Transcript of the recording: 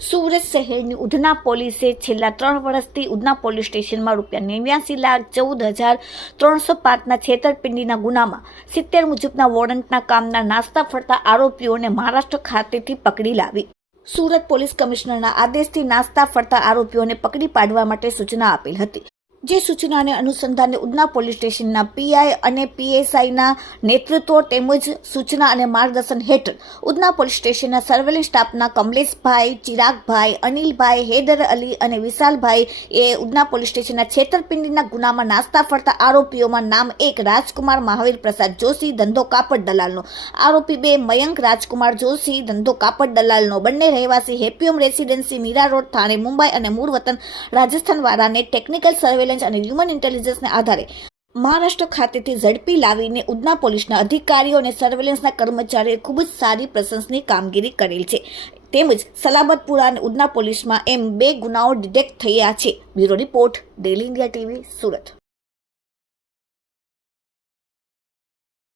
સુરત શહેરની ઉધના પોલીસે છેલ્લા 3 વર્ષથી ઉધના પોલીસ સ્ટેશનમાં ₹89,14,305ના છેતરપિંડીના ગુનામાં 70 મુજબના વોરંટના કામના નાસ્તા ફરતા આરોપીઓને મહારાષ્ટ્ર ખાતેથી પકડી લાવી સુરત પોલીસ કમિશનરના આદેશથી નાસ્તા ફરતા આરોપીઓને પકડી પાડવા માટે સૂચના આપેલ હતી। જે સૂચનાને અનુસંધાને ઉધના પોલીસ સ્ટેશનના પીઆઈ અને પીએસઆઈના નેતૃત્વ તેમજ સૂચના અને માર્ગદર્શન હેઠળ ઉધના પોલીસ સ્ટેશનના સર્વેલન્સ સ્ટાફના કમલેશભાઈ, ચિરાગભાઈ, અનિલભાઈ, હૈદર અલી અને વિશાલભાઈ એ ઉધના પોલીસ સ્ટેશનના છેતરપિંડીના ગુનામાં નાસ્તા ફરતા આરોપીઓમાં નામ 1 રાજકુમાર મહાવીર પ્રસાદ જોશી, ધંધો કાપડ દલાલનો, આરોપી 2 મયંક રાજકુમાર જોશી, ધંધો કાપડ દલાલનો, બંને રહેવાસી હેપીઓમ રેસિડેન્સી મીરા રોડ, થાણે, મુંબઈ અને મૂળ વતન રાજસ્થાન વાળાને ટેકનિકલ સર્વેલન્સ અને હ્યુમન ઇન્ટેલિજન્સના આધારે મહારાષ્ટ્ર ખાતેથી ઝડપી લાવીને ઉધના પોલીસના અધિકારીઓ અને સર્વેલન્સના કર્મચારીઓએ ખૂબ જ સારી પ્રશંસનીય કામગીરી કરેલ છે। તેમજ સલાબતપુરા અને ઉધના પોલીસમાં એમ 2 ગુનાઓ ડિટેક્ટ થયા છે। Bureau report, daily India TV, Surat.